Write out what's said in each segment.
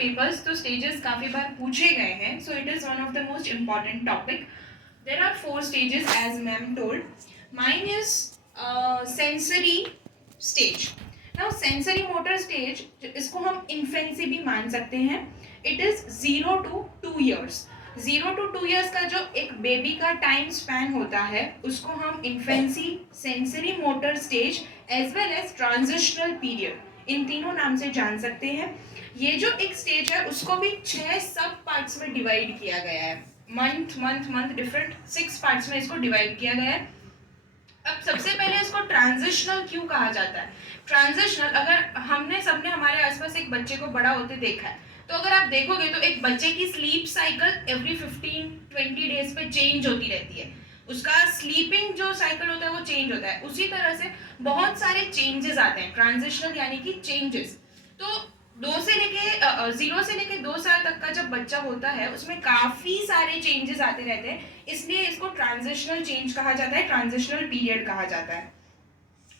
Papers तो stages काफ़ी बार पूछे गए हैं, so it is one of the most important topic. There are 4 stages as ma'am told. Mine is sensory stage. Now sensory motor stage, इसको हम infancy भी मान सकते हैं. It is 0 to 2 years. 0 to 2 years का जो एक बेबी का टाइम स्पैन होता है उसको हम infancy, sensory motor stage as well as transitional period, इन तीनों नाम से जान सकते हैं. ये जो एक स्टेज है उसको भी 6 सब पार्ट्स में डिवाइड किया गया है. Month month month different 6 parts में इसको डिवाइड किया गया है. अब सबसे पहले इसको ट्रांजिशनल क्यों कहा जाता है? ट्रांजिशनल, अगर हमने सबने हमारे आसपास एक बच्चे को बड़ा होते देखा है, तो अगर आप देखोगे तो एक बच्चे की स्लीप साइकिल एवरी 15-20 डेज पे चेंज होती रहती है. उसका स्लीपिंग जो साइकिल होता है वो चेंज होता है. उसी तरह से बहुत सारे चेंजेस आते हैं, ट्रांजिशनल यानी कि चेंजेस. तो 0 से लेके 2 साल तक का जब बच्चा होता है उसमें काफी सारे चेंजेस आते रहते हैं, इसलिए इसको ट्रांजिशनल चेंज कहा जाता है, ट्रांजिशनल पीरियड कहा जाता है.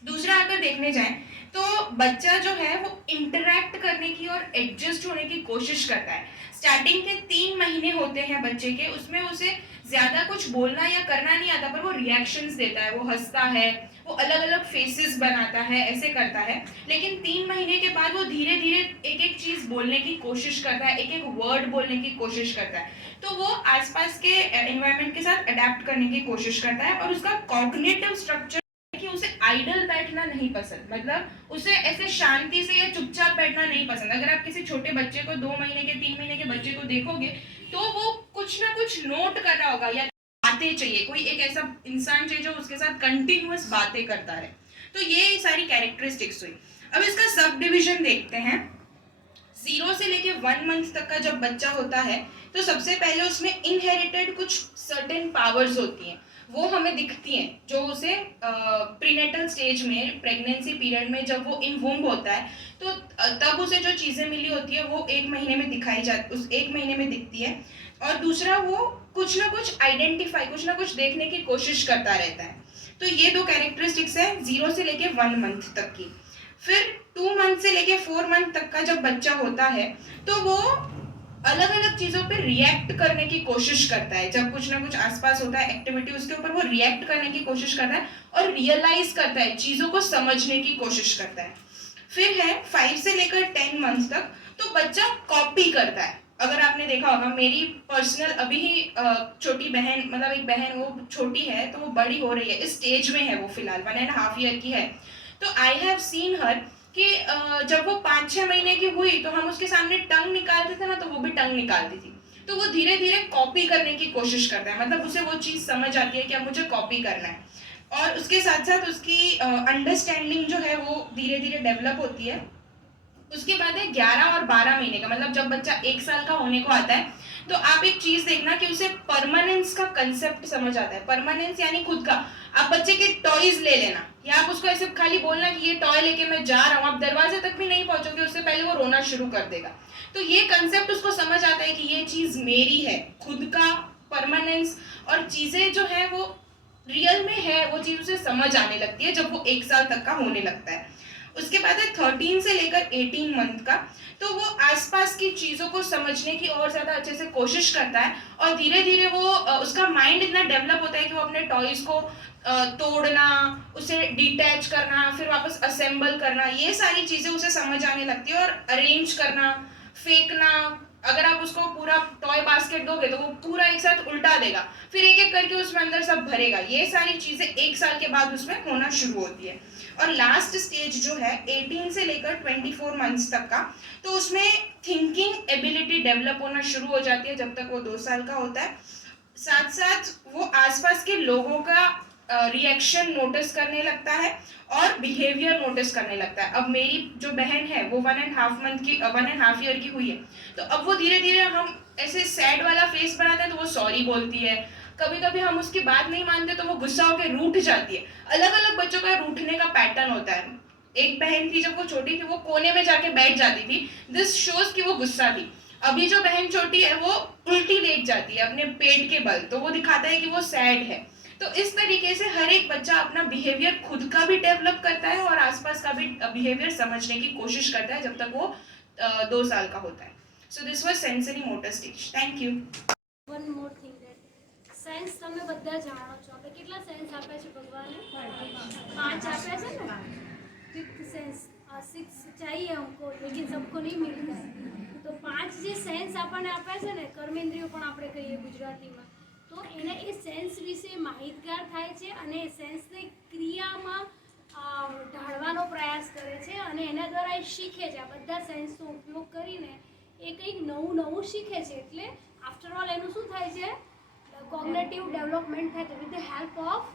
दूसरा अगर देखने जाएं तो बच्चा जो है वो इंटरैक्ट करने की और एडजस्ट होने की कोशिश करता है. स्टार्टिंग के 3 महीने होते हैं बच्चे के, उसमें उसे ज्यादा कुछ बोलना या करना नहीं आता, पर वो रिएक्शंस देता है, वो हंसता है, वो अलग अलग फेसेस बनाता है, ऐसे करता है. लेकिन 3 महीने के बाद वो धीरे धीरे एक एक चीज बोलने की कोशिश करता है, एक एक वर्ड बोलने की कोशिश करता है. तो वो आसपास के एनवायरनमेंट के साथ अडेप्ट करने की कोशिश करता है. और उसका कॉग्निटिव स्ट्रक्चर कि उसे आइडल बैठना नहीं पसंद, मतलब उसे ऐसे शांति से या चुपचाप बैठना नहीं पसंद. अगर आप किसी छोटे बच्चे को 2 महीने के 3 महीने के बच्चे को देखोगे तो वो कुछ ना कुछ नोट कर रहा होगा, या बातें चाहिए, कोई एक ऐसा इंसान चाहिए जो उसके साथ कंटिन्यूअस बातें करता रहे. तो ये सारी कैरेक्टरिस्टिक्स हुई. अब इसका सब डिविजन देखते हैं. 0 से लेके 1 मंथ तक का जब बच्चा होता है तो सबसे पहले उसमें इनहेरिटेड कुछ सर्टेन पावर्स होती हैं, वो हमें दिखती हैं, जो उसे प्रीनेटल स्टेज में, प्रेगनेंसी पीरियड में जब वो इन वूम्ब होता है तो तब उसे जो चीज़ें मिली होती है वो 1 महीने में दिखाई जाती, उस 1 महीने में दिखती है. और दूसरा वो कुछ ना कुछ आइडेंटिफाई, कुछ ना कुछ देखने की कोशिश करता रहता है. तो ये 2 कैरेक्टरिस्टिक्स है 0 से लेके 1 मंथ तक की. फिर 2 मंथ से लेके 4 मंथ तक का जब बच्चा होता है तो वो अलग अलग चीजों पे रिएक्ट करने की कोशिश करता है. जब कुछ ना कुछ आसपास होता है एक्टिविटी, उसके ऊपर वो रिएक्ट करने की कोशिश करता है और रियलाइज करता है, चीजों को समझने की कोशिश करता है. फिर है 5 से लेकर 10 मंथ तक, तो बच्चा कॉपी करता है. अगर आपने देखा होगा, मेरी पर्सनल अभी ही छोटी बहन, मतलब एक बहन, वो छोटी है तो वो बड़ी हो रही है, इस स्टेज में है वो, फिलहाल 1.5 ईयर की है. तो आई हैव सीन हर कि जब वो 5-6 महीने की हुई तो हम उसके सामने टंग निकालते थे ना, तो वो भी टंग निकालती थी. तो वो धीरे धीरे कॉपी करने की कोशिश करता है, मतलब उसे वो चीज़ समझ आती है कि अब मुझे कॉपी करना है. और उसके साथ साथ उसकी अंडरस्टैंडिंग जो है वो धीरे धीरे डेवलप होती है. उसके बाद है 11 और 12 महीने का, मतलब जब बच्चा 1 साल का होने को आता है तो आप एक चीज देखना कि उसे परमानेंस का कंसेप्ट समझ आता है. परमानेंस यानी खुद का, आप बच्चे के टॉयज ले लेना, या आप उसको ऐसे खाली बोलना कि ये टॉय लेके मैं जा रहा हूँ, आप दरवाजे तक भी नहीं पहुंचोगे उससे पहले वो रोना शुरू कर देगा. तो ये कंसेप्ट उसको समझ आता है कि ये चीज मेरी है, खुद का परमानेंस, और चीजें जो है वो रियल में है, वो चीज उसे समझ आने लगती है जब वो 1 साल तक का होने लगता है. उसके बाद है 13 से लेकर 18 मंथ का, तो वो आसपास की चीज़ों को समझने की और ज़्यादा अच्छे से कोशिश करता है. और धीरे धीरे वो उसका माइंड इतना डेवलप होता है कि वो अपने टॉयज को तोड़ना, उसे डिटैच करना, फिर वापस असेंबल करना, ये सारी चीज़ें उसे समझ आने लगती है. और अरेंज करना, फेंकना, अगर आप उसको पूरा टॉय बास्केट दोगे तो वो पूरा एक साथ उल्टा देगा, फिर एक एक करके उसमें अंदर सब भरेगा. ये सारी चीज़ें 1 साल के बाद उसमें होना शुरू होती है. और लास्ट स्टेज जो है 18 से लेकर 24 मंथ्स तक का, तो उसमें थिंकिंग एबिलिटी डेवलप होना शुरू हो जाती है जब तक वो 2 साल का होता है. साथ साथ वो आसपास के लोगों का रिएक्शन नोटिस करने लगता है और बिहेवियर नोटिस करने लगता है. अब मेरी जो बहन है वो 1.5 ईयर की हुई है, तो अब वो धीरे धीरे, हम ऐसे सैड वाला फेस बनाते हैं तो वो सॉरी बोलती है. कभी कभी हम उसकी बात नहीं मानते तो वो गुस्सा होकर रूठ जाती है. अलग अलग बच्चों का रूठने का पैटर्न होता है. एक बहन थी, जब वो छोटी थी वो कोने में जाके बैठ जाती थी, दिस शोज कि वो गुस्सा थी. अभी जो बहन छोटी है वो उल्टी लेट जाती है अपने पेट के बल, तो वो दिखाता है कि वो सैड है. तो इस तरीके से हर एक बच्चा अपना बिहेवियर खुद का भी डेवलप करता है और आसपास का भी बिहेवियर समझने की कोशिश करता है जब तक वो 2 साल का होता है. So this was sensory motor stage. Thank you. One more thing that sense તમે બધા જાણો છો આપણે કેટલા સેન્સ આપ્યા છે ભગવાને 5 આપ્યા છે ને ફિફ્થ સેન્સ 6 चाहिए हमको लेकिन सबको नहीं मिलता है तो 5 જે સેન્સ આપણને આપ્યા છે ને કર્મેન્દ્રિયો પણ આપણે કહીએ ગુજરાતીમાં તો એને એ સેન્સ વિશે માહિતગાર થાય છે અને એ સેન્સને ક્રિયામાં ઢાળવાનો પ્રયાસ કરે છે અને એના દ્વારા એ શીખે છે આ બધા સેન્સનો ઉપયોગ કરીને એ કંઈક નવું નવું શીખે છે એટલે આફ્ટર ઓલ એનું શું થાય છે કોગ્નેટિવ ડેવલપમેન્ટ થાય છે with the help of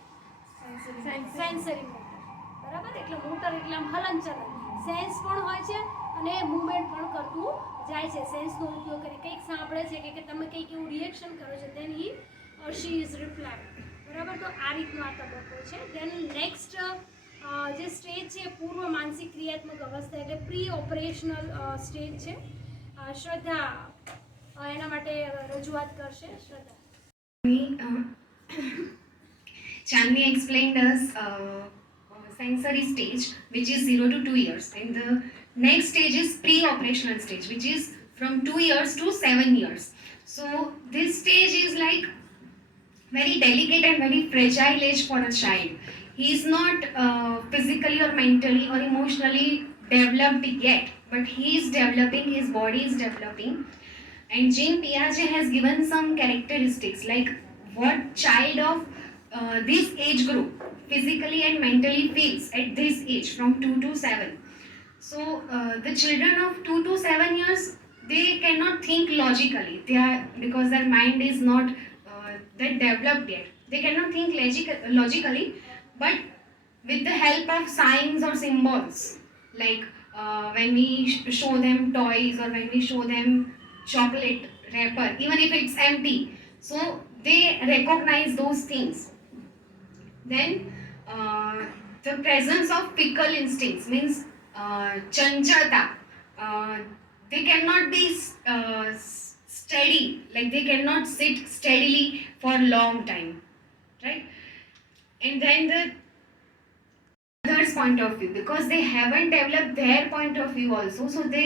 sensory motor બરાબર એટલે મોટર એટલે આમ હલનચલન સેન્સ પણ હોય છે અને મૂવમેન્ટ પણ કરતું જાય છે સેન્સનો ઉપયોગ કરી કંઈક સાંભળે છે કે તમે કંઈક એવું રિએક્શન કરો છો દેન હી ઓર શી ઇઝ રિપ્લાય બરાબર તો આ રીતનો આ તબક્કો છે દેન નેક્સ્ટ જે સ્ટેજ છે પૂર્વ માનસિક ક્રિયાત્મક અવસ્થા એટલે પ્રી ઓપરેશનલ સ્ટેજ છે શ્રદ્ધા એના માટે રજૂઆત કરશે શ્રદ્ધા Chandni explained us sensory stage, which is 0 to 2 years, and the next stage is pre-operational stage, which is from 2 years to 7 years. So this stage is like very delicate and very fragile age for a child. He is not physically or mentally or emotionally developed yet, but he is developing, his body is developing. And Jean Piaget has given some characteristics like what child of this age group physically and mentally feels at this age from 2 to 7. So the children of 2 to 7 years, they cannot think logically. They are, because their mind is not that developed yet. They cannot think logically, but with the help of signs or symbols, like when we show them toys or when we show them chocolate wrapper, even if it's empty, so they recognize those things. Then the presence of fickle instincts means chanchalta. They cannot be steady, like they cannot sit steadily for a long time, right? And then the others point of view, because they haven't developed their point of view also, so they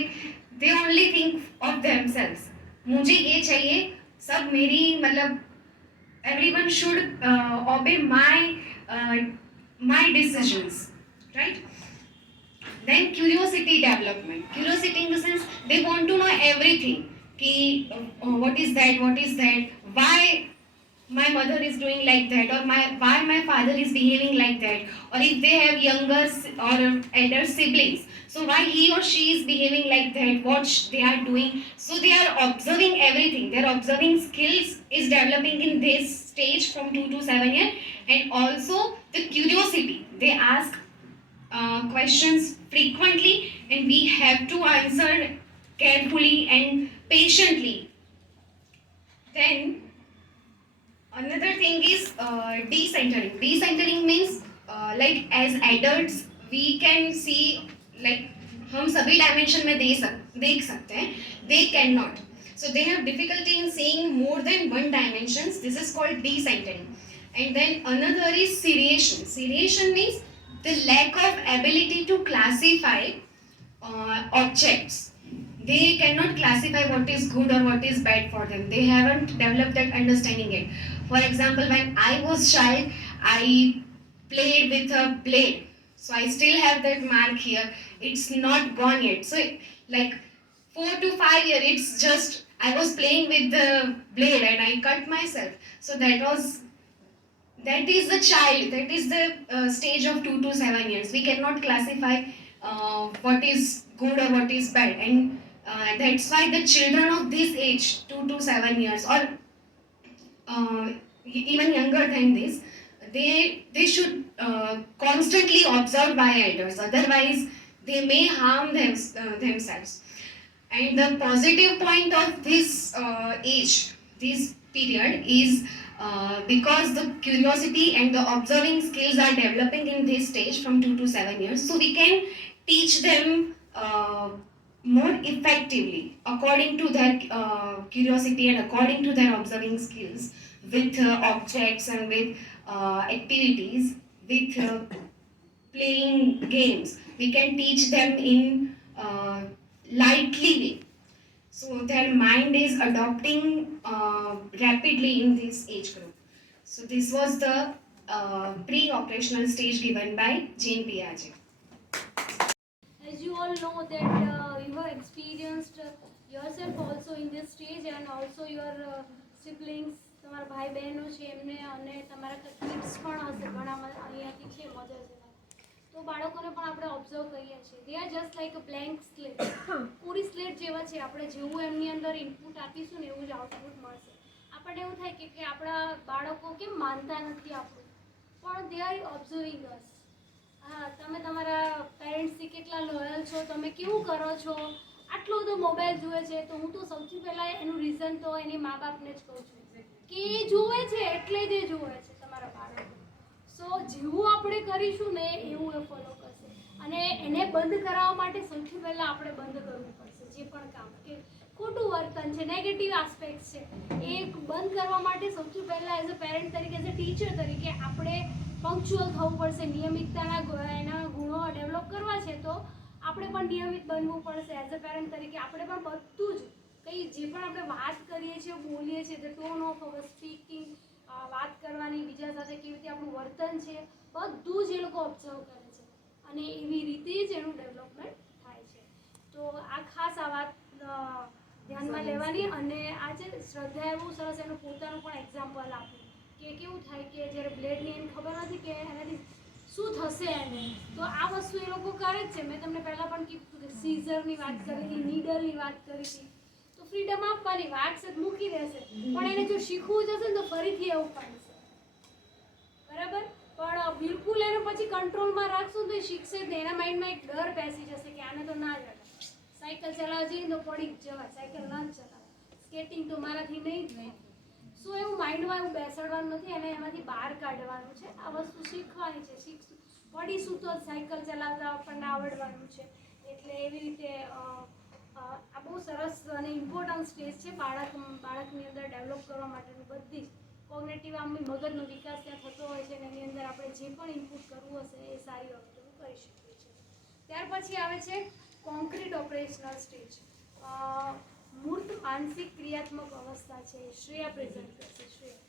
only think of themselves. मुझे ये चाहिए, सब मेरी मतलब everyone should obey my decisions, right? Then curiosity development. Curiosity in the sense they want to know everything. Ki what is that? Why my mother is doing like that, or why my father is behaving like that, or if they have younger or elder siblings, so why he or she is behaving like that, what they are doing. So they are observing everything. Their observing skills is developing in this stage from 2 to 7 years. And also the curiosity, they ask questions frequently and we have to answer carefully and patiently. Then another thing is decentering. Decentering means like as adults we can see, like हम सभी dimension में देख सकते हैं, they cannot. So they have difficulty in seeing more than one dimensions. This is called decentering. And then another is seriation. Seriation means the lack of ability to classify objects. They cannot classify what is good or what is bad for them. They haven't developed that understanding yet. For example, when I was child, I played with a blade. So I still have that mark here. It's not gone yet. So like 4 to 5 years, it's just I was playing with the blade and I cut myself. So that is the child. That is the stage of 2 to 7 years. We cannot classify what is good or what is bad. And that's why the children of this age, 2 to 7 years, or even younger than this, they should constantly observed by elders. Otherwise, they may harm themselves. And the positive point of this age, this period, is because the curiosity and the observing skills are developing in this stage from 2 to 7 years. So we can teach them more effectively according to their curiosity and according to their observing skills, with objects and with activities, with playing games. We can teach them in lightly way. So their mind is adopting rapidly in this age group. So this was the pre-operational stage given by Jean Piaget. As you all know that you have experienced yourself also in this stage, and also your siblings, તમારા ભાઈ બહેનો છે એમને, અને તમારા kids પણ હશે ઘણા અહીંયાથી છે મધર્સના. તો બાળકોને પણ આપણે ઓબ્ઝર્વ કરીએ છીએ, they are just like a blank slate, પૂરી સ્લેટ જેવા છે. આપણે જેવું એમની અંદર ઇનપુટ આપીશું ને એવું જ આઉટપુટ મળશે. આપણને એવું થાય કે આપણા બાળકો કેમ માનતા નથી આપણું, પણ દે આર ઓબ્ઝર્વિંગ અસ. હા, તમે તમારા પેરેન્ટ્સથી કેટલા લોયલ છો, તમે કેવું કરો છો, આટલો બધો મોબાઈલ જુએ છે. તો હું તો સૌથી પહેલાં એનું રીઝન તો એની મા બાપને જ કહું છું કે એ જુએ છે એટલે જ એ જુએ છે તમારા બાળકો. સો જેવું આપણે કરીશું ને એવું એ ફોલો કરશે. અને એને બંધ કરાવવા માટે સૌથી પહેલાં આપણે બંધ કરવું પડશે જે પણ કામ, કે ખોટું વર્તન છે, નેગેટિવ આસ્પેક્ટ છે, એ બંધ કરવા માટે સૌથી પહેલાં એઝ અ પેરેન્ટ તરીકે, એઝ અ ટીચર તરીકે આપણે પંક્ચ્યુઅલ થવું પડશે. નિયમિતતાના એના ગુણો ડેવલપ કરવા છે તો આપણે પણ નિયમિત બનવું પડશે. એઝ અ પેરેન્ટ તરીકે આપણે પણ બધું જ કંઈ જે પણ આપણે વાત કરીએ છીએ, બોલીએ છીએ, the tone of our speaking, વાત કરવાની, બીજા સાથે કેવી રીતે આપણું વર્તન છે, બધું જ એ લોકો ઓબ્ઝર્વ કરે છે અને એવી રીતે જ એનું ડેવલપમેન્ટ થાય છે. તો આ ખાસ આ વાત ધ્યાનમાં લેવાની. અને આજે શ્રદ્ધાએ બહુ સરસ એનું પોતાનું પણ એક્ઝામ્પલ આપ્યું કે કેવું થાય કે જ્યારે બ્લેડની એને ખબર નથી કે એનાથી શું થશે એને, તો આ વસ્તુ એ લોકો કરે જ છે. મેં તમને પહેલાં પણ કીધું કે સીઝરની વાત કરી હતી, નીડલની વાત કરી હતી. તો ફ્રીડમ આપવાની, વાગશે તો મૂકી દેશે, પણ એને જો શીખવું જશે ને તો ફરીથી એવું પાડશે, બરાબર. પણ બિલકુલ એને પછી કંટ્રોલમાં રાખશું તો એ શીખશે જ નહીં. એના માઇન્ડમાં એક ડર બેસી જશે કે આને તો ના જડે, સાયકલ ચલાવવા જઈએ તો પડી જ જવાય, સાયકલ ના જ ચલાવે, સ્કેટિંગ તો મારાથી નહીં જ થાય. સો એવું માઇન્ડમાં એવું બેસાડવાનું નથી, અને એમાંથી બહાર કાઢવાનું છે. આ વસ્તુ શીખવાની છે. પડીશું તો સાયકલ ચલાવતા આપણને આવડવાનું છે. એટલે એવી રીતે આ બહુ સરસ અને ઇમ્પોર્ટન્ટ સ્ટેજ છે બાળકની અંદર ડેવલપ કરવા માટેનું. બધી જ કોગ્નેટિવ આમની મગજનો વિકાસ ત્યાં થતો હોય છે, અને એની અંદર આપણે જે પણ ઇનપુટ કરવું હશે એ સારી વસ્તુ કરી શકીએ છીએ. ત્યાર પછી આવે છે કોન્ક્રીટ ઓપરેશનલ સ્ટેજ. મૂર્ત માનસિક ક્રિયાત્મક અવસ્થા છે. શ્રેયા પ્રેઝન્ટ કરશે. Shreya.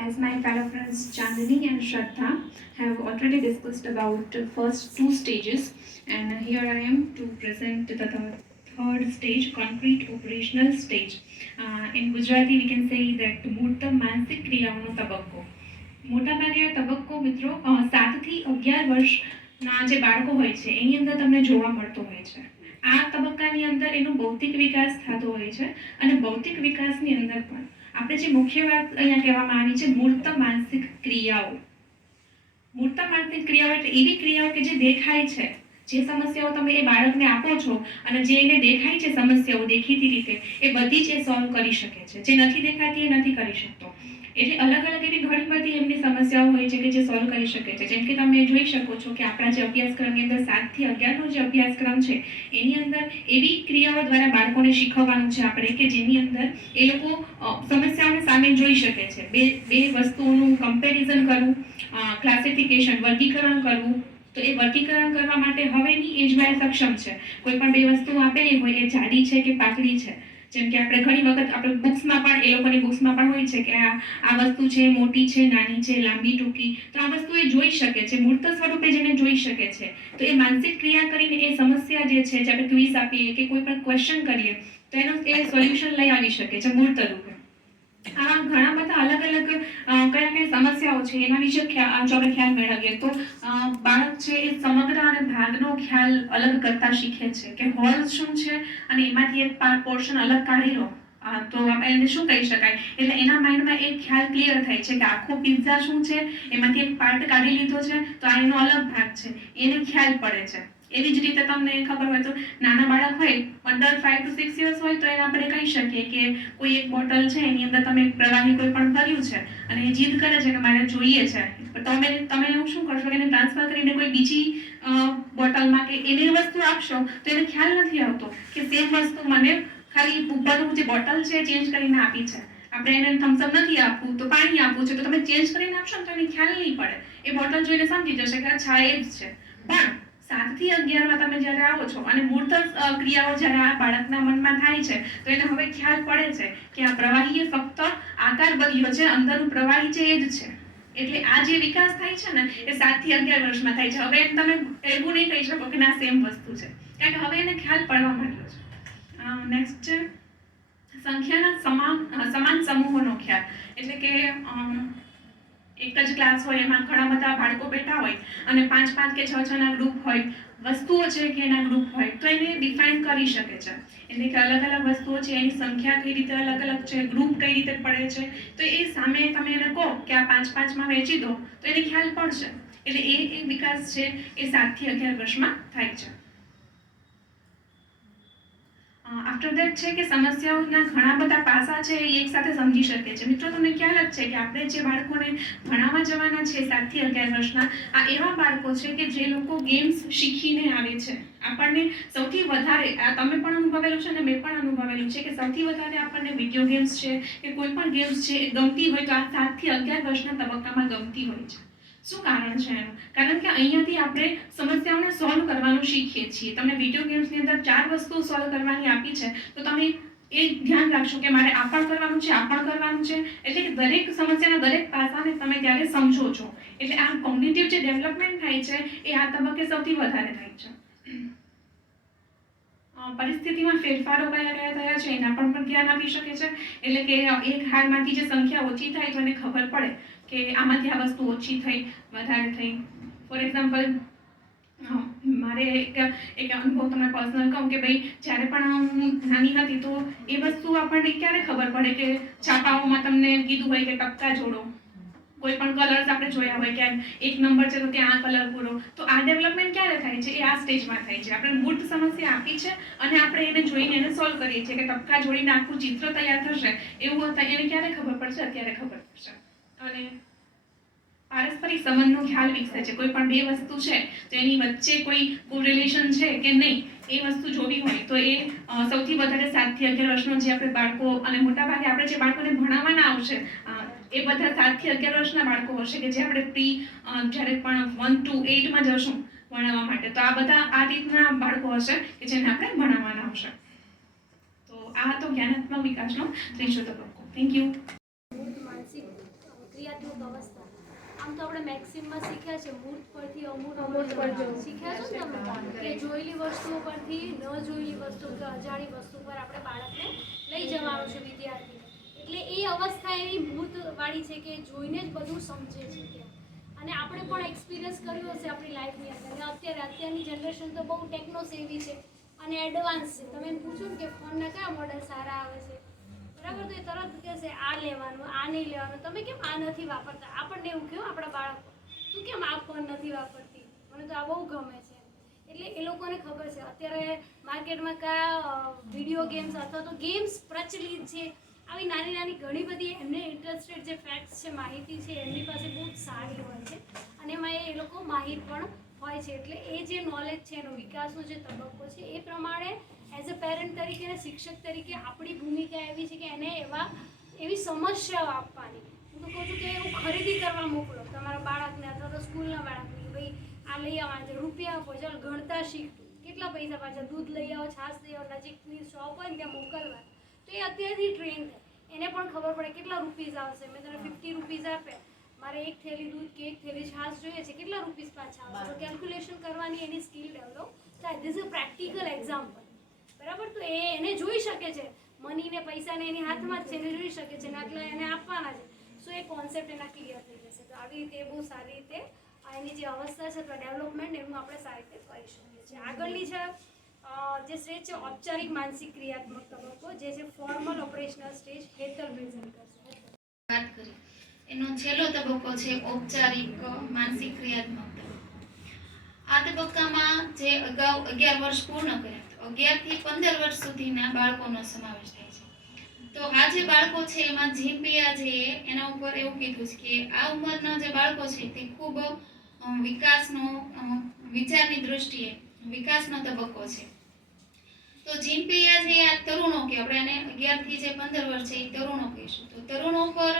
As my fellow friends Chandani and Shraddha have already discussed about the first two stages, and here I am to present the third stage, concrete operational stage. In Gujarati we can say that મૂર્ત માનસિક ક્રિયાઓનો તબક્કો. મોટાભાગે આ તબક્કો મિત્રો 7 થી 11 વર્ષના જે બાળકો હોય છે એની અંદર તમને જોવા મળતો હોય છે. આ તબક્કાની અંદર એનો ભૌતિક વિકાસ થતો હોય છે, અને ભૌતિક વિકાસની અંદર પણ આપણે જે મુખ્ય વાત અહીંયા કહેવામાં આવી છે મૂર્ત માનસિક ક્રિયાઓ. મૂર્ત માનસિક ક્રિયાઓ એટલે એવી ક્રિયાઓ કે જે દેખાય છે, જે સમસ્યાઓ તમે એ બાળકને આપો છો અને જે એને દેખાય છે સમસ્યાઓ દેખીતી રીતે, એ બધી જ એ સોલ્વ કરી શકે છે. જે નથી દેખાતી એ નથી કરી શકતો. એટલે અલગ અલગ એવી ઘણી બધી એમની સમસ્યાઓ હોય છે કે જે સોલ્વ કરી શકે છે. જેમ કે તમે જોઈ શકો છો કે આપણા જે અભ્યાસક્રમની અંદર 7 થી 11નો જે અભ્યાસક્રમ છે એની અંદર એવી ક્રિયાઓ દ્વારા બાળકોને શીખવવાનું છે આપણે કે જેની અંદર એ લોકો સમસ્યાઓને સામે જોઈ શકે છે. બે વસ્તુઓનું કમ્પેરિઝન કરવું, ક્લાસિફિકેશન, વર્ગીકરણ કરવું. તો એ વર્ગીકરણ કરવા માટે હવેની એજમાં સક્ષમ છે. કોઈ પણ બે વસ્તુ આપેલી હોય એ જાડી છે કે પાતળી છે. જેમ કે આપણે ઘણી વખત આપણે બુક્સમાં પણ એ લોકોની બુક્સમાં પણ હોય છે કે આ વસ્તુ છે, મોટી છે, નાની છે, લાંબી, ટૂંકી. તો આ વસ્તુ એ જોઈ શકે છે, મૂર્ત સ્વરૂપે જેને જોઈ શકે છે. તો એ માનસિક ક્રિયા કરીને એ સમસ્યા જે છે, જે આપણે ક્વિઝ આપીએ કે કોઈ પણ ક્વેશ્ચન કરીએ તો એનો એ સોલ્યુશન લઈ આવી શકે છે મૂર્ત રૂપે. આવા ઘણા બધા અલગ અલગ કઈ સમસ્યાઓ છે એના વિશે જો આપણે ખ્યાલ મેળવીએ તો બાળક છે એ સમગ્ર અને ભાગનો ખ્યાલ અલગ કરતા શીખે છે કે હોલ શું છે અને એમાંથી એક પોર્શન અલગ કાઢી લો તો આપણે એને શું કહી શકાય. એટલે એના માઇન્ડમાં એક ખ્યાલ ક્લિયર થાય છે કે આખો પિઝા શું છે, એમાંથી એક પાર્ટ કાઢી લીધો છે તો આ એનો અલગ ભાગ છે, એને ખ્યાલ પડે છે. એવી જ રીતે તમને ખબર હોય તો નાના બાળક હોય અંડર 5 to 6 years હોય તો એને આપણે કહી શકીએ કે કોઈ એક બોટલ છે એની અંદર તમે પ્રવાહી કોઈ પણ ભર્યું છે અને એ જીદ કરે છે કે મારે જોઈએ છે, તમે એવું શું કરશો કે એને ટ્રાન્સફર કરીને કોઈ બીજી બોટલમાં કે એની વસ્તુ આપશો તો એને ખ્યાલ નથી આવતો કે સેમ વસ્તુ મને ખાલી ઉપરનું જે બોટલ છે ચેન્જ કરીને આપી છે. આપણે એને થમ્સઅપ નથી આપવું તો પાણી આપવું છે તો તમે ચેન્જ કરીને આપશો ને તો એને ખ્યાલ નહીં પડે. એ બોટલ જોઈને સમજી જશે કે અચ્છા એ જ છે. પણ 7 થી 11માં તમે જ્યારે આવો છો અને મૂર્ત ક્રિયાઓ જ્યારે આ બાળકના મનમાં થાય છે તો એને હવે ખ્યાલ પડે છે કે આ પ્રવાહીએ ફક્ત આકાર બદલ્યો છે, અંદરનું પ્રવાહી છે એ જ છે. એટલે આ જે વિકાસ થાય છે ને એ 7 થી 11 વર્ષમાં થાય છે. હવે તમે એવું નહીં કહી શકો કે ના સેમ વસ્તુ છે, કારણ કે હવે એને ખ્યાલ પડવા માંડ્યો છે. નેક્સ્ટ છે સંખ્યાના સમાન સમૂહોનો ખ્યાલ. એટલે કે એક જ ક્લાસ હોય, એમાં ઘણા બધા બાળકો બેઠા હોય અને 5 કે 6 ના ગ્રુપ હોય, વસ્તુઓ છે કે એના ગ્રુપ હોય, તો એને ડિફાઇન કરી શકે છે. એટલે કે અલગ અલગ વસ્તુઓ છે, એની સંખ્યા કઈ રીતે અલગ અલગ છે, ગ્રુપ કઈ રીતે પડે છે, તો એ સામે તમે એને કહો કે આ 5 માં વહેંચી દો તો એને ખ્યાલ પડશે. એટલે એ વિકાસ છે એ 7 થી 11 વર્ષમાં થાય છે. આફ્ટર દેટ છે કે સમસ્યાઓના ઘણા બધા પાસા છે એ એકસાથે સમજી શકે છે. મિત્રો, તમને ખ્યાલ જ છે કે આપણે જે બાળકોને ભણાવવા જવાના છે 7 થી 11 વર્ષના, આ એવા બાળકો છે કે જે લોકો ગેમ્સ શીખીને આવે છે. આપણને સૌથી વધારે, આ તમે પણ અનુભવેલું છે અને મેં પણ અનુભવેલું છે કે સૌથી વધારે આપણને વિડીયો ગેમ્સ છે કે કોઈ પણ ગેમ્સ છે એ ગમતી હોય તો આ 7 થી 11 વર્ષના તબક્કામાં ગમતી હોય છે. શું કારણ છે એનું? કારણ કે અહીંયાથી આપણે સમસ્યાઓને સોલ્વ કરવાનું શીખીએ છીએ. તમને વિડીયો ગેમ્સની અંદર 4 વસ્તુઓ સોલ્વ કરવાની આપી છે તો તમે એ ધ્યાન રાખશો કે મારે આ પણ કરવાનું છે, આ પણ કરવાનું છે. એટલે કે દરેક સમસ્યાના દરેક પાસાને તમે ત્યારે સમજો છો. એટલે આ કોગ્નિટિવ જે ડેવલપમેન્ટ થાય છે એ આ તબક્કે સૌથી વધારે થાય છે. પરિસ્થિતિમાં ફેરફારો કયા કયા થયા છે એના પણ ધ્યાન આપી શકે છે. એટલે કે એક હારમાંથી જે સંખ્યા ઓછી થાય તો એને ખબર પડે કે આમાંથી આ વસ્તુ ઓછી થઈ, વધારે થઈ. ફોર એક્ઝામ્પલ, મારે એક અનુભવ તમને પર્સનલ કહું કે ભાઈ જ્યારે પણ હું નાની હતી તો એ વસ્તુ આપણને ક્યારે ખબર પડે કે છાપાઓમાં તમને કીધું હોય કે ટપકા જોડો, કોઈ પણ કલર્સ આપણે જોયા હોય કે એક નંબર છે તો ત્યાં આ કલર પૂરો, તો આ ડેવલપમેન્ટ ક્યારે થાય છે? એ આ સ્ટેજમાં થાય છે. આપણે મૂર્ત સમસ્યા આપી છે અને આપણે એને જોઈને એને સોલ્વ કરીએ છીએ કે ટપકા જોડીને આખું ચિત્ર તૈયાર થશે, એવું એને ક્યારે ખબર પડશે? અત્યારે ખબર પડશે. અને પારસ્પરિક સંબંધનો ખ્યાલ વિકસે છે. કોઈ પણ બે વસ્તુ છે તો એની વચ્ચે કોઈ કોરિલેશન છે કે નહીં એ વસ્તુ જોવી હોય તો એ સૌથી વધારે 7 થી 11 વર્ષનો જે આપણે બાળકો, અને મોટાભાગે આપણે જે બાળકોને ભણાવવાના આવશે એ બધા 7 થી 11 વર્ષના બાળકો હશે કે જે આપણે જ્યારે પણ 1 to 8 માં જશું ભણાવવા માટે, તો આ બધા આ રીતના બાળકો હશે કે જેને આપણે ભણાવવાના આવશે. તો આ હતો જ્ઞાનાત્મક વિકાસનો 3જો તબક્કો. Thank you. માનસિક ક્રિયાત્મક અવસ્થા. આમ તો આપણે મેક્સિમમાં શીખ્યા છે મૂર્ત પરથી અમૂર્ત શીખ્યા છો ને તમે, કે જોયેલી વસ્તુઓ પરથી ન જોયેલી વસ્તુ કે અજાણી વસ્તુ પર આપણે બાળકને લઈ જવાનું છે, વિદ્યાર્થીને. એટલે એ અવસ્થા એવી મૂર્તવાળી છે કે જોઈને જ બધું સમજે છે ત્યાં. અને આપણે પણ એક્સપિરિયન્સ કર્યો હશે આપણી લાઈફની અંદર. અને અત્યારની જનરેશન તો બહુ ટેકનો સેવી છે અને એડવાન્સ છે. તમે એમ પૂછો ને કે ફોનના કયા મોડલ સારા આવે છે, બરાબર, તો એ તરત કહેશે આ લેવાનું, આ નહીં લેવાનું, તમે કેમ આ નથી વાપરતા? આપણને એવું કહ્યું આપણા બાળકો, તું કેમ આ ફોન નથી વાપરતી, મને તો આ બહુ ગમે છે. એટલે એ લોકોને ખબર છે અત્યારે માર્કેટમાં કયા વિડીયો ગેમ્સ અથવા તો ગેમ્સ પ્રચલિત છે. આવી નાની નાની ઘણી બધી એમને ઇન્ટરેસ્ટેડ જે ફેક્ટ્સ છે, માહિતી છે, એમની પાસે બહુ સારી હોય છે અને એમાં એ લોકો માહિર પણ હોય છે. એટલે એ જે નોલેજ છે, એનો વિકાસનો જે તબક્કો છે, એ પ્રમાણે એઝ અ પેરેન્ટ તરીકે અને શિક્ષક તરીકે આપણી ભૂમિકા એવી છે કે એને એવી સમસ્યાઓ આપવાની. હું તો કહું છું કે એવું ખરીદી કરવા મોકલો તમારા બાળકને અથવા તો સ્કૂલના બાળકને કે ભાઈ આ લઈ આવવાનું છે, રૂપિયા આપો, ચાલો ગણતા શીખતું, કેટલા પૈસા પાછા, દૂધ લઈ આવો, છાશ લઈ આવો, નજીકની શોપ હોય ને ત્યાં મોકલવા. તો એ અત્યારથી ટ્રેન થાય, એને પણ ખબર પડે કેટલા રૂપીઝ આવશે. મેં તને 50 રૂપીઝ આપ્યા, મારે એક થેલી દૂધ કે એક થેલી છાશ જોઈએ છે, કેટલા રૂપીઝ પાછા આવશે? તો કેલ્ક્યુલેશન કરવાની એની સ્કિલ ડેવલપ થાય. This is a practical example, બરાબર. તો એને જોઈ શકે છે, મનીને પૈસાને એની હાથમાં જ છે, એને જોઈ શકે છે ને આટલા એને આપવાના છે. સો એ કોન્સેપ્ટ એના ક્લિયર થઈ જશે. તો આવી રીતે બહુ સારી રીતે એની જે અવસ્થા છે અથવા ડેવલપમેન્ટ એનું આપણે સારી રીતે કરી શકીએ છીએ. આગળની છે જે સ્ટેજ છે ઔપચારિક માનસિક ક્રિયાત્મક તબક્કો, જે છે formal operational stage. Hetal present કરશે. વાત કરી એનો છેલ્લો તબક્કો છે ઔપચારિક માનસિક ક્રિયાત્મક તબક્કો. આ તબક્કામાં જે અગાઉ 11 વર્ષ પૂર્ણ કર્યા, 11 થી 15 વર્ષ સુધીના બાળકોનો સમાવેશ થાય છે. તો આ જે બાળકો છે એમાં જીન પિયાજેએ એના ઉપર એવું કીધું છે કે આ ઉંમરના જે બાળકો છે તે ખૂબ વિકાસનો, વિચારની દૃષ્ટિએ વિકાસનો તબક્કો છે. તો જીન પિયાજે આ તરુણો કે આપણે એને 11 થી જે 15 વર્ષ છે એ તરુણો કહીશું. તો તરુણો પર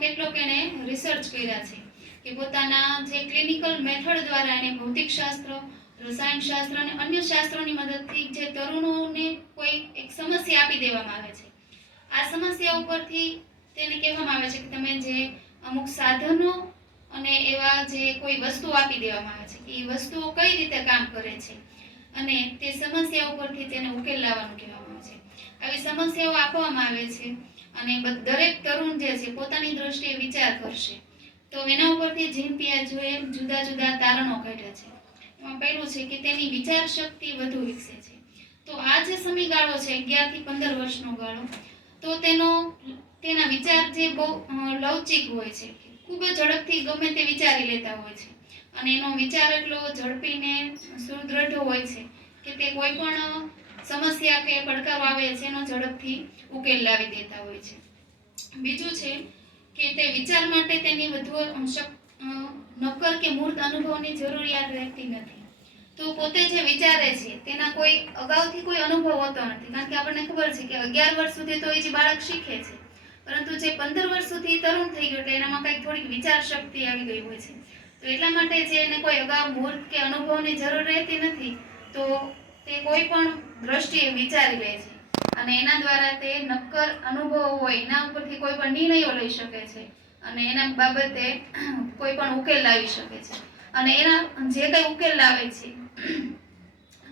કેટલોક એને રિસર્ચ કર્યા છે કે પોતાના જે ક્લિનિકલ મેથડ દ્વારા એને ભૌતિકશાસ્ત્ર રસાયણશાસ્ત્ર અને અન્ય શાસ્ત્રોની મદદથી જે તરુણોને કોઈ એક સમસ્યા આપી દેવામાં આવે છે. આ સમસ્યા ઉપરથી તેને કહેવામાં આવે છે કે તમે જે અમુક સાધનો અને એવા જે કોઈ વસ્તુ આપી દેવામાં આવે છે કે એ વસ્તુઓ કઈ રીતે કામ કરે છે અને તે સમસ્યા ઉપરથી તેને ઉકેલ લાવવાનું કહેવામાં આવે છે. આવી સમસ્યાઓ આપવામાં આવે છે અને દરેક તરુણ જે છે પોતાની દ્રષ્ટિએ વિચાર કરશે. તો એના ઉપરથી જીન પિયાજેએ જુદા જુદા તારણો કાઢ્યા છે. એમાં પહેલું છે કે તેની વિચાર શક્તિ વધુ વિકસે છે. તો આ જે સમયગાળો છે 11 થી 15 વર્ષનો ગાળો, તો તેના વિચાર જે બહુ લવચિક હોય છે, ખૂબ જ ઝડપથી ગમે તે વિચારી લેતા હોય છે અને એનો વિચાર એટલો ઝડપી ને સુદૃઢ હોય છે કે તે કોઈ પણ સમસ્યા કે પડકારો આવે છે એનો ઝડપથી ઉકેલ લાવી દેતા હોય છે. બીજું છે કે તે વિચાર માટે તેની વધુ નક્કર કે મૂર્ત અનુભવની જરૂરિયાત રહેતી નથી. તો પોતે જે વિચારે છે તેના કોઈ અગાઉથી કોઈ અનુભવ હોતો નથી, કારણ કે આપણને ખબર છે કે 11 વર્ષ સુધી તો એ જે બાળક શીખે છે, પરંતુ જે 15 વર્ષ સુધી તરુણ થઈ ગયો એટલે એનામાં કંઈક થોડીક વિચાર શક્તિ આવી ગઈ હોય છે. તો એટલા માટે જે એને કોઈ અગાઉ મૂર્ત કે અનુભવની જરૂર રહેતી નથી, તો તે કોઈ પણ દ્રષ્ટિએ વિચારી લે છે અને એના દ્વારા તે નક્કર અનુભવ હોય એના ઉપરથી કોઈ પણ નિર્ણયો લઈ શકે છે અને એના બાબતે કોઈ પણ ઉકેલ લાવી શકે છે અને એના જે કંઈ ઉકેલ લાવે છે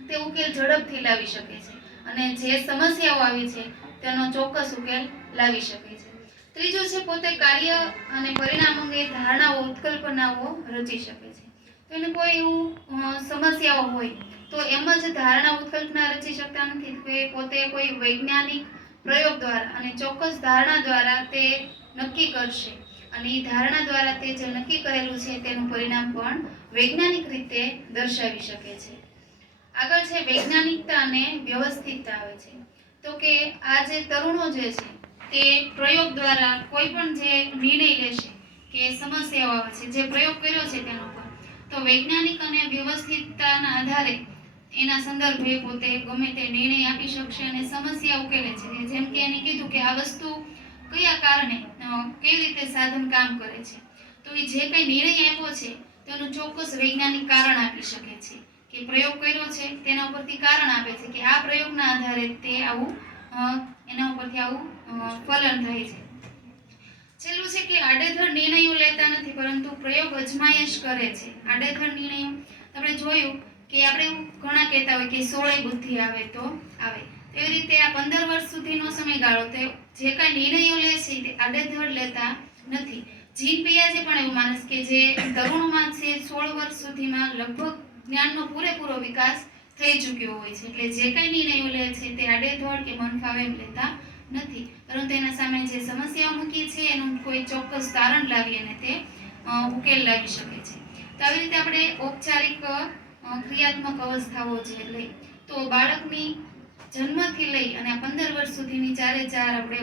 તે ઉકેલ ઝડપથી લાવી શકે છે અને જે સમસ્યાઓ આવી છે તેનો ચોક્કસ ઉકેલ લાવી શકે છે. ત્રીજું છે પોતે કાર્ય અને પરિણામ અંગે ધારણાઓ ઉત્કલ્પનાઓ રચી શકે છે. તો એને કોઈ એવું સમસ્યાઓ હોય તો એમ જ ધારણા ઉત્કલ્પના રચી શકતા નથી, કે પોતે કોઈ વૈજ્ઞાનિક પ્રયોગ દ્વારા અને ચોક્કસ ધારણા દ્વારા તે નક્કી કરશે અને એ ધારણા દ્વારા તે જે નક્કી કરેલું છે તેનું પરિણામ પણ વૈજ્ઞાનિક રીતે દર્શાવી શકે છે. આગળ છે વૈજ્ઞાનિકતા અને વ્યવસ્થિતતા આવે છે. તો કે આ જે તરુણો જે છે તે પ્રયોગ દ્વારા કોઈ પણ જે નિર્ણય લેશે કે સમસ્યાઓ આવે છે, જે પ્રયોગ કર્યો છે તેના પર, તો વૈજ્ઞાનિક અને વ્યવસ્થિતતાના આધારે એના સંદર્ભે પોતે ગમે તે નિર્ણય આપી શકશે અને સમસ્યા ઉકેલે છે. જેમ કે એને કીધું કે આ વસ્તુ કયા કારણે કેવી રીતે સાધન કામ કરે છે, તો એ જે કંઈ નિર્ણય આપ્યો છે તેનું ચોક્કસ વૈજ્ઞાનિક કારણ આપી શકે છે કે પ્રયોગ કર્યો છે તેના ઉપરથી કારણ આપે છે કે આ પ્રયોગના આધારે તે આવું એના ઉપરથી આવું ફલન થાય છે. છેલ્લું છે કે આડેધડ નિર્ણયો લેતા નથી, પરંતુ પ્રયોગ અજમાયશ કરે છે. આડેધડ નિર્ણયો આપણે જોયું કે આપણે ઘણા કહેતા હોય કે 16 બુદ્ધિ આવે તો આવે, એવી રીતે આ 15 વર્ષ સુધીનો સમયગાળો તે જે કાંઈ નિર્ણયો લે છે તે આડેધડ લેતા નથી. જીન પિયાજે પણ એવું માને છે કે જે તરુણમાં છે 16 વર્ષ સુધીમાં લગભગ જ્ઞાનનો પૂરેપૂરો વિકાસ થઈ ચૂક્યો હોય છે, એટલે જે કાંઈ નિર્ણયો લે છે તે આડેધડ કે મન ફાવે એમ લેતા નથી, પરંતુ એના સામે જે સમસ્યાઓ મૂકી છે એનું કોઈ ચોક્કસ તારણ લાવી અને તે ઉકેલ લાવી શકે છે. તો આવી રીતે આપણે ઔપચારિક ક્રિયાત્મક અવસ્થાઓ જે લઈ, તો બાળકની જન્મથી લઈ અને 15 વર્ષ સુધીની ચારે ચાર આપણે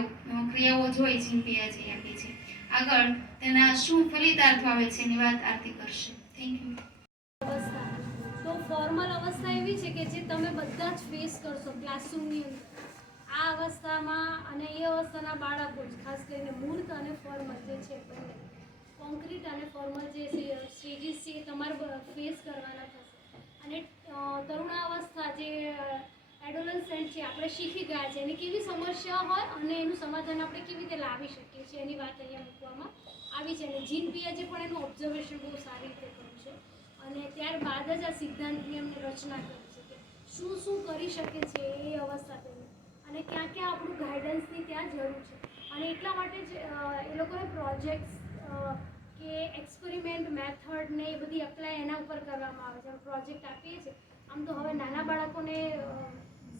ક્રિયાઓ જોઈ જીન પિયાજે આપી છે. આગળ તેના શું ફલિતાર્થ આવે છે એની વાત આરતી કરશે. Thank you. અવસ્થા તો ફોર્મલ અવસ્થા એવી છે કે જે તમે બધા જ ફેસ કરશો ક્લાસરૂમની અંદર. આ અવસ્થામાં અને એ અવસ્થાના બાળકો જ ખાસ કરીને મૂર્ત અને ફોર્મલ જે છે બંને કોન્ક્રીટ અને ફોર્મલ જે સ્ટેજીસ છે એ તમારે ફેસ કરવાના થશે. અને તરુણાવસ્થા જે એડોલસન્ટ છે આપણે શીખી ગયા છે એની કેવી સમસ્યા હોય અને એનું સમાધાન આપણે કેવી રીતે લાવી શકીએ છીએ એની વાત અહીંયા મૂકવામાં આવી છે. અને જીન પિયાજે પણ એનું ઓબ્ઝર્વેશન બહુ સારી રીતે કર્યું છે અને ત્યારબાદ જ આ સિદ્ધાંતની એમને રચના કરી છે કે શું શું કરી શકે છે એ અવસ્થા તેની અને ક્યાં ક્યાં આપણું ગાઈડન્સની ત્યાં જરૂર છે. અને એટલા માટે જ એ લોકોએ પ્રોજેક્ટ્સ કે એક્સપેરિમેન્ટ મેથડ ને એ બધી એપ્લાય એના ઉપર કરવામાં આવે છે. પ્રોજેક્ટ આપીએ છીએ આમ તો હવે નાના બાળકોને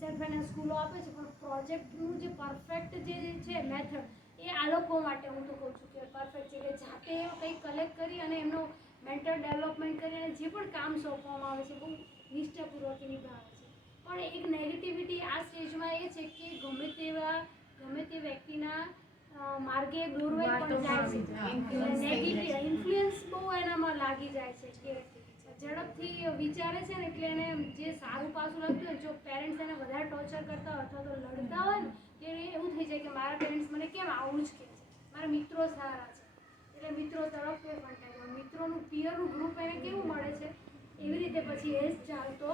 સેલ્ફ ફાઇનાન્સ સ્કૂલો આપે છે, પણ પ્રોજેક્ટનું જે પરફેક્ટ જે છે મેથડ એ આ લોકો માટે હું તો કહું છું કે પરફેક્ટ છે કે જાતે કંઈક કલેક્ટ કરી અને એમનો મેન્ટલ ડેવલપમેન્ટ કરી અને જે પણ કામ સોંપવામાં આવે છે બહુ નિષ્ઠાપૂર્વક નિભાવે છે. પણ એક નેગેટિવિટી આ સ્ટેજમાં એ છે કે ગમે તે વ્યક્તિના માર્ગે દોરવાઈ પણ જાય છે, નેગેટિવ ઇન્ફ્લુઅન્સ બહુ એનામાં લાગી જાય છે કે ઝડપથી વિચારે છે ને એટલે એને જે સારું પાસું લાગતું હોય, જો પેરેન્ટ્સ એને વધારે ટોર્ચર કરતા હોય અથવા તો લડતા હોય ને તો એવું થઈ જાય કે મારા પેરેન્ટ્સ મને કેમ આવું જ કહે છે, મારા મિત્રો સારા છે એટલે મિત્રો તરફ એ ફંટાય. મિત્રોનું પિયરનું ગ્રુપ એને કેવું મળે છે એવી રીતે પછી એજ ચાલતો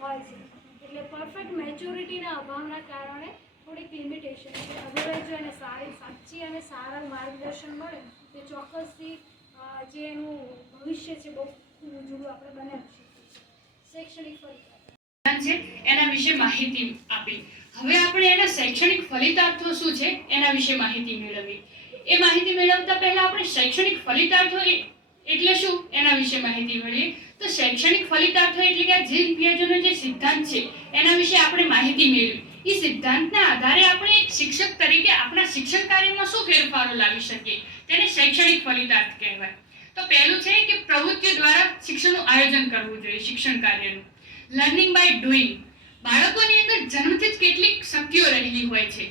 હોય છે. એટલે પરફેક્ટ મેચ્યોરિટીના અભાવના કારણે થોડીક લિમિટેશન છે. અદરવાઇઝ જો એને સાચી અને સારા માર્ગદર્શન મળે તો ચોક્કસથી જે એનું ભવિષ્ય છે બહુ ખૂબ ઉજળું આપણે બનાવી શકીએ છીએ. શૈક્ષણિક ફલિતાર્થ છે એના વિશે માહિતી આપી. હવે આપણે એના શૈક્ષણિક ફલિતાર્થો શું છે એના વિશે માહિતી મેળવી. એ માહિતી મેળવતા પહેલા આપણે શૈક્ષણિક ફલિતાર્થો એટલે શું એના વિશે માહિતી મેળવીએ. તો શૈક્ષણિક ફલિતાર્થો એટલે કે જીન પિયાજેનો જે સિદ્ધાંત છે એના વિશે આપણે માહિતી મેળવી. એ સિદ્ધાંતના આધારે આપણે એક શિક્ષક તરીકે આપણા શિક્ષણ કાર્યમાં શું ફેરફારો લાવી શકીએ તેને શૈક્ષણિક ફલિતાર્થ કહેવાય. તો પહેલું છે કે પ્રવૃત્તિઓ દ્વારા શિક્ષણનું આયોજન કરવું જોઈએ. શિક્ષણ કાર્યનું લર્નિંગ બાય ડુઈંગ. બાળકોની અંદર જન્મથી જ કેટલીક શક્તિઓ રહેલી હોય છે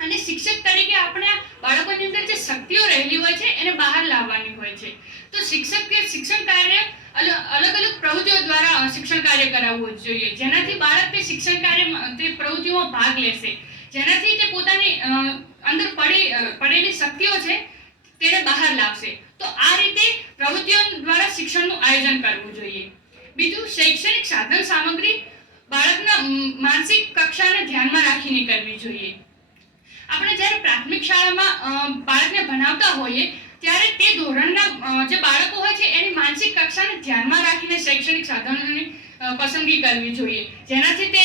અને શિક્ષક તરીકે આપણે આ બાળકોની અંદર જે શક્તિઓ રહેલી હોય છે એને બહાર લાવવાની હોય છે. તો શિક્ષણ કાર્ય અલગ અલગ પ્રવૃત્તિઓ દ્વારા શિક્ષણ કાર્ય કરાવવું જોઈએ, જેનાથી બાળક તે શિક્ષણ કાર્ય તે પ્રવૃત્તિઓમાં ભાગ લેશે, જેનાથી તે પોતાની અંદર પડેલી શક્તિઓ છે તેને બહાર લાવશે. તો આ રીતે પ્રવૃત્તિઓ દ્વારા શિક્ષણનું આયોજન કરવું જોઈએ. બીજું, શૈક્ષણિક સાધન સામગ્રી બાળકના માનસિક કક્ષાને ધ્યાનમાં રાખીને કરવી જોઈએ. આપણે જ્યારે પ્રાથમિક શાળામાં બાળકને ભણાવતા હોઈએ ત્યારે તે ધોરણના જે બાળકો હોય છે એની માનસિક કક્ષાને ધ્યાનમાં રાખીને શૈક્ષણિક સાધનોની પસંદગી કરવી જોઈએ, જેનાથી તે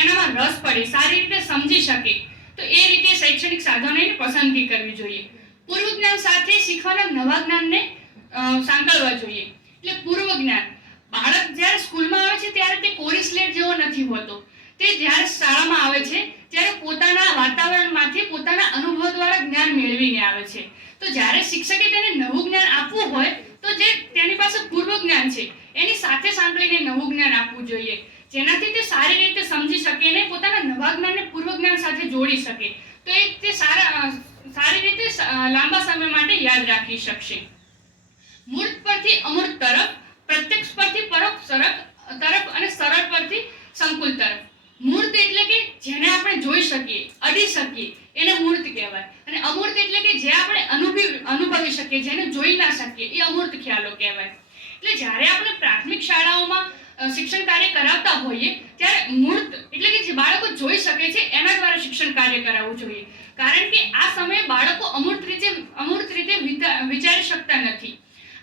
એનામાં રસ પડે, સારી રીતે સમજી શકે. તો એ રીતે શૈક્ષણિક સાધનોની પસંદગી કરવી જોઈએ. પૂર્વ જ્ઞાન સાથે શીખવાના નવા જ્ઞાનને સાંકળવા જોઈએ. એટલે પૂર્વ જ્ઞાન, બાળક જ્યારે સ્કૂલમાં આવે છે ત્યારે તે કોરી સ્લેટ જેવો નથી હોતો. તે જ્યારે શાળામાં આવે છે ત્યારે પોતાના વાતાવરણમાંથી પોતાના અનુભવ દ્વારા જ્ઞાન મેળવીને આવે છે. તો જ્યારે શિક્ષકે તેને નવું જ્ઞાન આપવું હોય તો જે તેની પાસે પૂર્વ જ્ઞાન છે એની સાથે સાંકળીને નવું જ્ઞાન આપવું જોઈએ, જેનાથી તે સારી રીતે સમજી શકે અને પોતાના નવા જ્ઞાનને પૂર્વ જ્ઞાન સાથે જોડી શકે. તો એ તે સારી રીતે લાંબા સમય માટે યાદ રાખી શકશે. મૂર્ત પરથી અમૂર્ત તરફ, પ્રત્યક્ષ પરથી પરોક્ષ તરફ અને સરળ પરથી સંકુલ તરફ. મૂર્ત એટલે કે જેને આપણે જોઈ શકીએ, અડી શકીએ એને મૂર્ત કહેવાય, અને અમૂર્ત એટલે કે જે આપણે અનુભવી શકીએ, જેને જોઈ ના શકીએ એ અમૂર્ત ખ્યાલો કહેવાય. એટલે જ્યારે આપણે પ્રાથમિક શાળાઓમાં શિક્ષણ કાર્ય કરાવતા હોઈએ ત્યારે મૂર્ત એટલે કે જે બાળકો જોઈ શકે છે એના દ્વારા શિક્ષણ કાર્ય કરાવવું જોઈએ, કારણ કે આ સમયે બાળકો અમૂર્ત રીતે વિચારી શકતા નથી.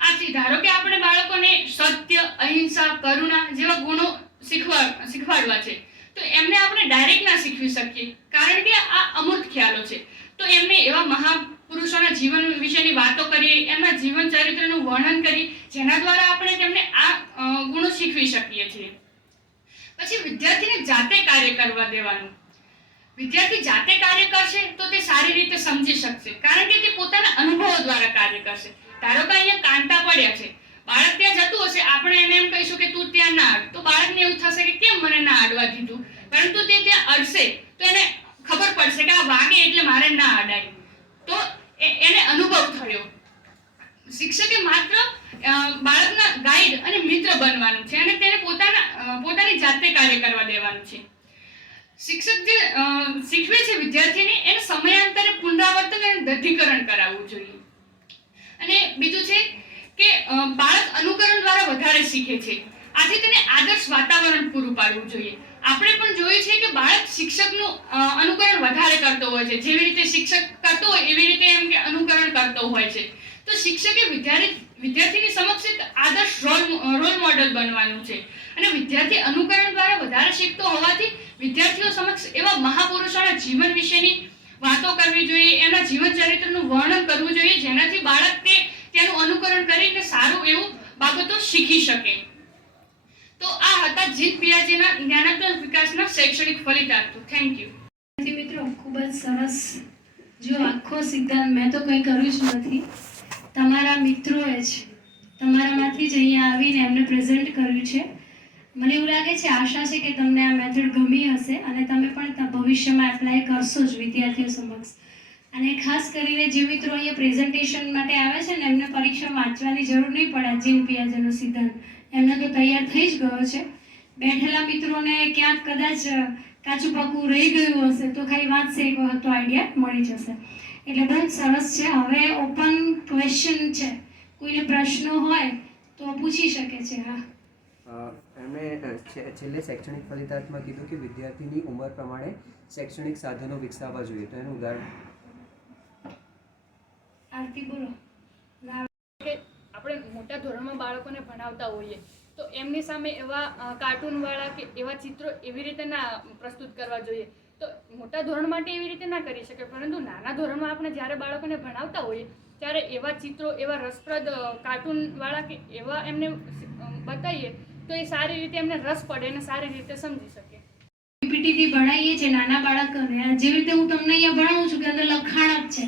આથી ધારો કે આપણે બાળકોને સત્ય, અહિંસા, કરુણા જેવા ગુણો શીખવાડવા છે તો એમને આપણે ડાયરેક્ટ ના શીખવી શકીએ, કારણ કે આ અમૂર્ત ખ્યાલો છે. તો એમને એવા મહાપુરુષોના જીવન વિશેની વાતો કરીએ, એમના જીવન ચરિત્રનું વર્ણન કરીએ, જેના દ્વારા આપણે તેમને આ ગુણો શીખવી શકીએ છીએ. પછી વિદ્યાર્થીને જાતે કાર્ય કરવા દેવાનું. વિદ્યાર્થી જાતે કાર્ય કરશે તો તે સારી રીતે સમજી શકશે, કારણ કે તે પોતાના અનુભવો દ્વારા કાર્ય કરશે. ધારો કે અહીંયા કાંટા પડ્યા છે, બાળક ત્યાં જતું હશે, આપણે એને એમ કહીશું કે તું ત્યાં ના અડ, તો બાળકને એવું થશે કે કેમ મને ના અડવા દીધું, પરંતુ તે ત્યાં અડશે તો એને ખબર પડશે કે આ વાગે એટલે મારે ના અડાય. તો એને અનુભવ થયો. શિક્ષકે માત્ર બાળકના ગાઈડ અને મિત્ર બનવાનું છે અને તેને પોતાની જાતે કાર્ય કરવા દેવાનું છે. શિક્ષક જે શીખવે છે વિદ્યાર્થીને એને સમયાંતરે પુનરાવર્તન અને દઢીકરણ કરાવવું જોઈએ. અને બીજું છે કે બાળક અનુકરણ દ્વારા વધારે શીખે છે, આથી તેને આદર્શ વાતાવરણ પૂરું પાડવું જોઈએ. આપણે પણ જોયું છે કે બાળક શિક્ષકનું અનુકરણ વધારે કરતો હોય છે, જેવી રીતે શિક્ષક કરતો હોય એવી રીતે એમ કે અનુકરણ કરતો હોય છે. તો શિક્ષકે વિદ્યાર્થીની સમક્ષ એક આદર્શ રોલ મોડલ બનવાનું છે, અને વિદ્યાર્થી અનુકરણ દ્વારા વધારે શીખતો હોવાથી વિદ્યાર્થીઓ સમક્ષ એવા મહાપુરુષોના જીવન વિશેની વાતો કરવી જોઈએ, એના જીવન ચરિત્રનું વર્ણન કરવું જોઈએ, જેનાથી બાળક તેનું અનુકરણ કરીને સારું એવું બાબતો શીખી શકે. તો આ હતા જીન પિયાજેના જ્ઞાનાત્મક વિકાસના શૈક્ષણિક ફલિતાર્થો. Thank you. મિત્રો, ખૂબ જ સરસ. જો આખો સિદ્ધાંત મેં તો કંઈ કર્યું જ નથી, તમારા મિત્રોએ જ તમારામાંથી જ અહીંયા આવીને એમને પ્રેઝન્ટ કર્યું છે. મને એવું લાગે છે, આશા છે કે તમને આ મેથડ ગમી હશે અને તમે પણ ભવિષ્યમાં એપ્લાય કરશો જ વિદ્યાર્થીઓ સમક્ષ. અને ખાસ કરીને જે મિત્રો અહીંયા પ્રેઝન્ટેશન માટે આવે છે ને એમને પરીક્ષા વાંચવાની જરૂર નહીં પડે. જીન પિયાજેનો સિદ્ધાંત એમને તો તૈયાર થઈ જ ગયો છે. બેઠેલા મિત્રોને ક્યાંક કદાચ કાચું પાકું રહી ગયું હશે તો ખાલી વાંચશે એક વખત તો આઈડિયા મળી જશે. એટલે બહુ સરસ છે. હવે ઓપન ક્વેશ્ચન છે, કોઈને પ્રશ્નો હોય તો પૂછી શકે છે. હા. એમણે છેલ્લે શૈક્ષણિક ફલિતાર્થમાં કીધું કે વિદ્યાર્થીની ઉંમર પ્રમાણે શૈક્ષણિક સાધનો વિકસાવવા જોઈએ. તો એનું ઉદાહરણ આરતી બોલો. કે આપણે મોટા ધોરણમાં બાળકોને ભણાવતા હોઈએ તો એમની સામે એવા કાર્ટૂનવાળા કે એવા ચિત્રો એવી રીતે ના પ્રસ્તુત કરવા જોઈએ. તો મોટા ધોરણ માટે એવી રીતે ના કરી શકે, પરંતુ નાના ધોરણમાં આપણે જ્યારે બાળકોને ભણાવતા હોઈએ ત્યારે એવા ચિત્રો, એવા રસપ્રદ કાર્ટૂનવાળા કે એવા એમને બતાવીએ તો એ સારી રીતે એમને રસ પડે અને સારી રીતે સમજી શકે. પીપીટીથી ભણાવીએ છીએ નાના બાળકોને. જેવી રીતે હું તમને અહીંયા ભણાવું છું કે અંદર લખાણ જ છે.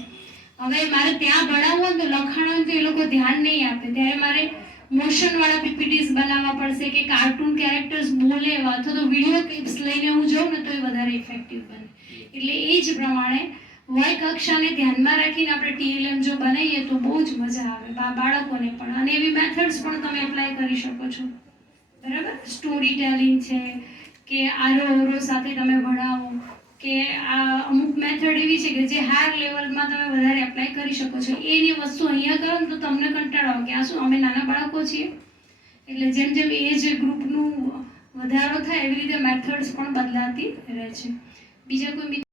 હવે મારે ત્યાં ભણાવવું હોય તો લખાણ તો એ લોકો ધ્યાન નહીં આપે, ત્યારે મારે મોશનવાળા પીપીટીસ બનાવવા પડશે કે કાર્ટૂન કેરેક્ટર્સ બોલે એવા, અથવા તો વિડીયો ક્લિપ્સ લઈને હું જાઉં ને તો એ વધારે ઇફેક્ટિવ બને. એટલે એ જ પ્રમાણે વય કક્ષાને ધ્યાનમાં રાખીને આપણે TLM જો બનાવીએ તો બહુ જ મજા આવે બાળકોને પણ. અને એવી મેથડ્સ પણ તમે એપ્લાય કરી શકો છો, બરાબર. સ્ટોરી ટેલિંગ છે કે આરો સાથે તમે ભણાવો, કે આ અમુક મેથડ એવી છે કે જે હાયર લેવલમાં તમે વધારે એપ્લાય કરી શકો છો. એની વસ્તુ અહીંયા કરો ને તો તમને કંટાળો આવે કે આ શું, અમે નાના બાળકો છીએ. એટલે જેમ જેમ એજ ગ્રુપનું વધારો થાય એવી રીતે મેથડ્સ પણ બદલાતી રહે છે. બીજા કોઈ